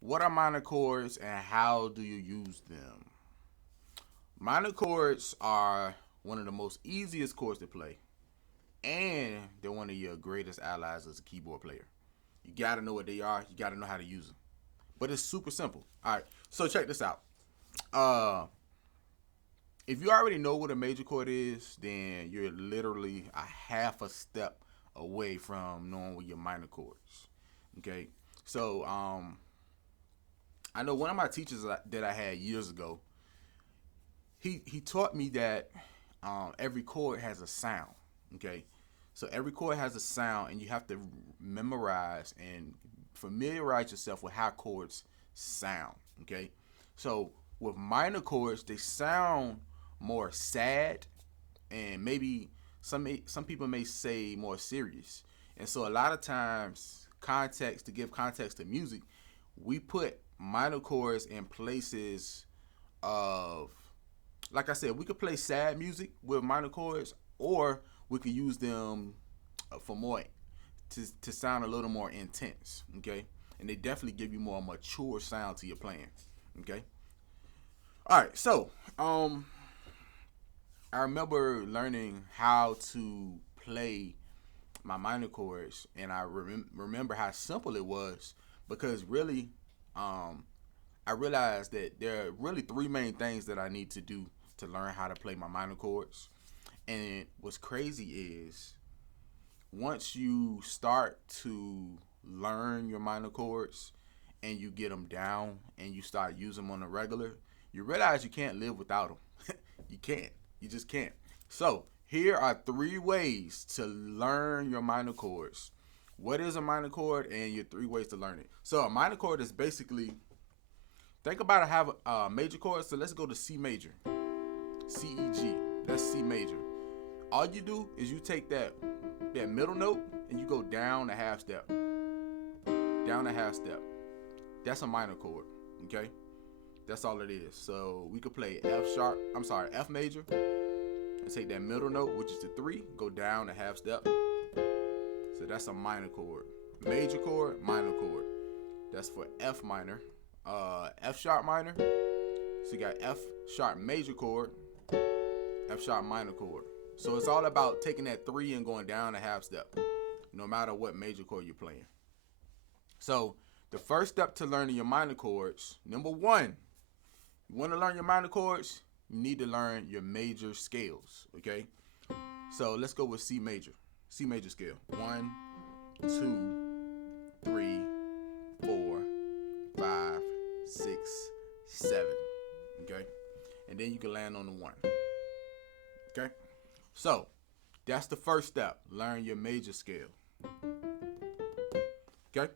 What are minor chords and how do you use them? Minor chords are one of the most easiest chords to play, and they're one of your greatest allies as a keyboard player. You gotta know what they are, you gotta know how to use them. But it's super simple. All right, so check this out. Uh, if you already know what a major chord is, then you're literally a half a step away from knowing what your minor chords. Okay, so I know one of my teachers that I had years ago. He taught me that every chord has a sound. Okay, so every chord has a sound, and you have to memorize and familiarize yourself with how chords sound. Okay, so with minor chords, they sound more sad, and maybe some people may say more serious. And so a lot of times, context to give context to music, we put minor chords in places of, like I said, we could play sad music with minor chords, or we could use them for more to sound a little more intense. Okay, and they definitely give you more mature sound to your playing. Okay, all right. So I remember learning how to play my minor chords, and I remember how simple it was because really, um, I realized that there are really three main things that I need to do to learn how to play my minor chords. And what's crazy is once you start to learn your minor chords and you get them down and you start using them on a regular, you realize you can't live without them. You can't. You just can't. So, here are three ways to learn your minor chords. What is a minor chord and your three ways to learn it? So, a minor chord is basically, think about it, have a major chord. So, let's go to C major. C, E, G. That's C major. All you do is you take that middle note and you go down a half step. Down a half step. That's a minor chord. Okay? That's all it is. So we could play F major, and take that middle note, which is the 3, go down a half step. So that's a minor chord. Major chord, minor chord. That's for F minor. F sharp minor. So you got F sharp major chord, F sharp minor chord. So it's all about taking that 3 and going down a half step, no matter what major chord you're playing. So the first step to learning your minor chords, number 1, you want to learn your minor chords, you need to learn your major scales. Okay? So let's go with C major. C major scale. 1, 2, 3, 4, 5, 6, 7. Okay? And then you can land on the 1. Okay? So, that's the first step. Learn your major scale. Okay?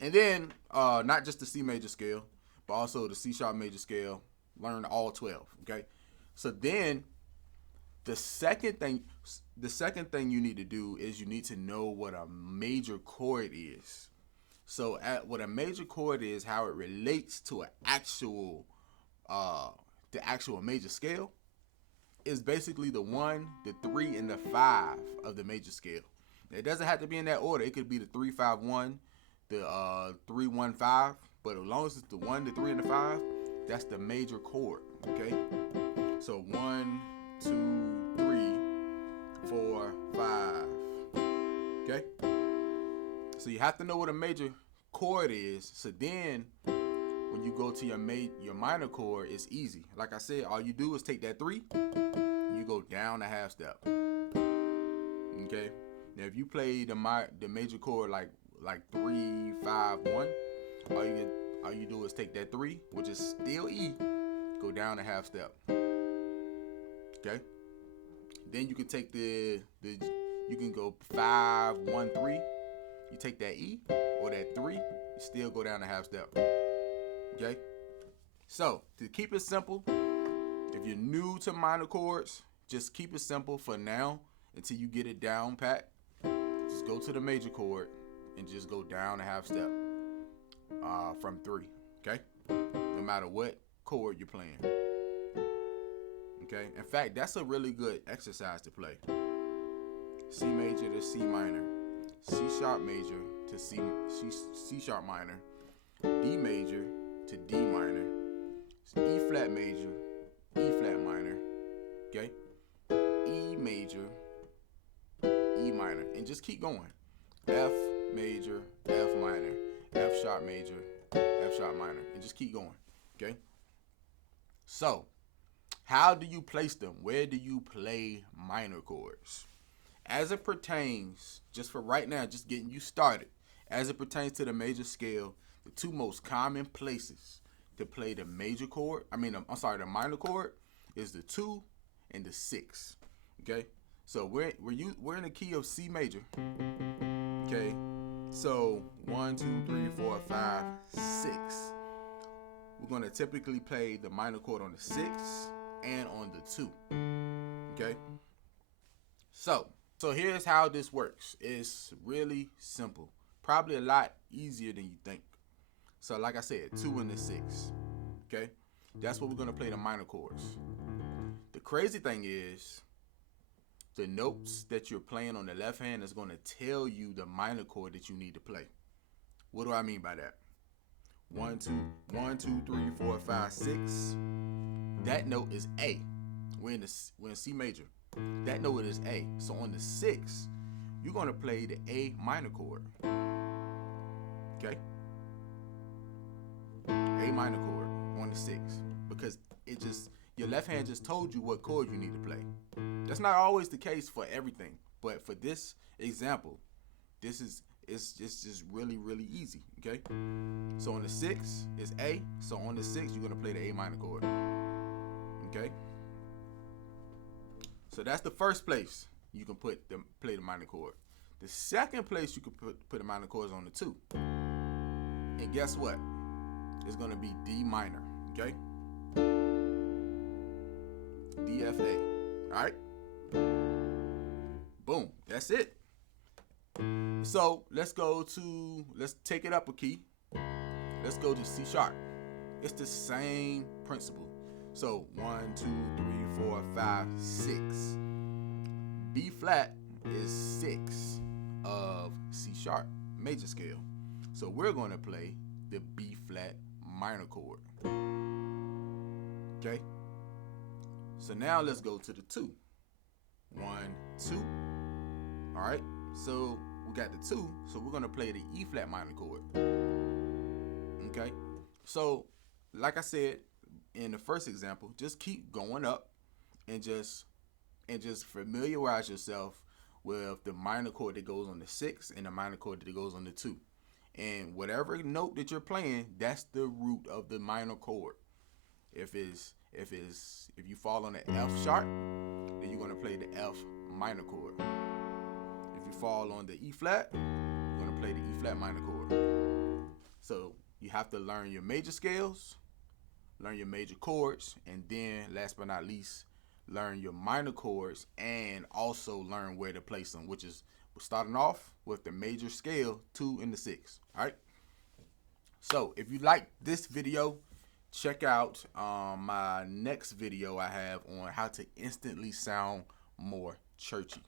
And then, not just the C major scale, but also the C sharp major scale. Learn all 12. Okay? So then, the second thing you need to do is you need to know what a major chord is. So, what a major chord is, how it relates to the actual major scale, is basically the 1, the 3, and the 5 of the major scale. It doesn't have to be in that order. It could be the 3-5-1, the 3-1-5, but as long as it's the 1, the 3, and the 5, that's the major chord. Okay. So 1, 2, 3, 4, 5. Okay. So you have to know what a major chord is. So then, when you go to your minor chord, it's easy. Like I said, all you do is take that 3, and you go down a half step. Okay. Now, if you play the major chord like 3, 5, 1, all you do is take that 3, which is still E, go down a half step. Okay. Then you can take you can go 5, 1, 3. You take that E or that 3, you still go down a half step. Okay. So to keep it simple, if you're new to minor chords, just keep it simple for now until you get it down pat. Just go to the major chord and just go down a half step from 3. Okay. No matter what chord you're playing. Okay. In fact, that's a really good exercise to play. C major to C minor, C sharp major to C sharp minor, D major to D minor, E flat major, E flat minor, okay? E major, E minor, and just keep going. F major, F minor, F sharp major, F sharp minor, and just keep going, okay? So, how do you place them? Where do you play minor chords? As it pertains, just for right now, just getting you started, as it pertains to the major scale, the two most common places to play the major chord, the minor chord, is the 2 and the 6. Okay, so we're in the key of C major. Okay, so 1, 2, 3, 4, 5, 6. We're gonna typically play the minor chord on the 6 and on the 2. Okay, so here's how this works. It's really simple. Probably a lot easier than you think. So like I said, 2 and the 6. Okay? That's what we're going to play the minor chords. The crazy thing is, the notes that you're playing on the left hand is going to tell you the minor chord that you need to play. What do I mean by that? 1, 2, 3, 4, 5, 6. That note is A. We're in C major. That note is A. So on the 6, you're going to play the A minor chord. Okay? A minor chord on the 6. Because your left hand just told you what chord you need to play. That's not always the case for everything. But for this example, it's just really, really easy. Okay? So on the 6 is A. So on the 6, you're going to play the A minor chord. Okay? So that's the first place you can play the minor chord. The second place you can put the minor chords on the 2. And guess what? It's going to be D minor. Okay? D, F, A. All right? Boom. That's it. So let's take it up a key. Let's go to C sharp. It's the same principle. So 1, 2, 3, 4, 5, 6. B flat is 6 of C sharp major scale. So we're going to play the B flat minor chord. Okay? So now let's go to the 2. 1, 2. All right? So we got the 2, so we're going to play the E flat minor chord. Okay? So like I said in the first example, just keep going up and just familiarize yourself with the minor chord that goes on the 6 and the minor chord that goes on the 2. And whatever note that you're playing, that's the root of the minor chord. If you fall on the F sharp, then you're going to play the F minor chord. If you fall on the E flat, you're going to play the E flat minor chord. So you have to learn your major scales, learn your major chords, and then last but not least, learn your minor chords and also learn where to place them, which is starting off with the major scale 2 and the 6. All right. So if you like this video, check out my next video I have on how to instantly sound more churchy.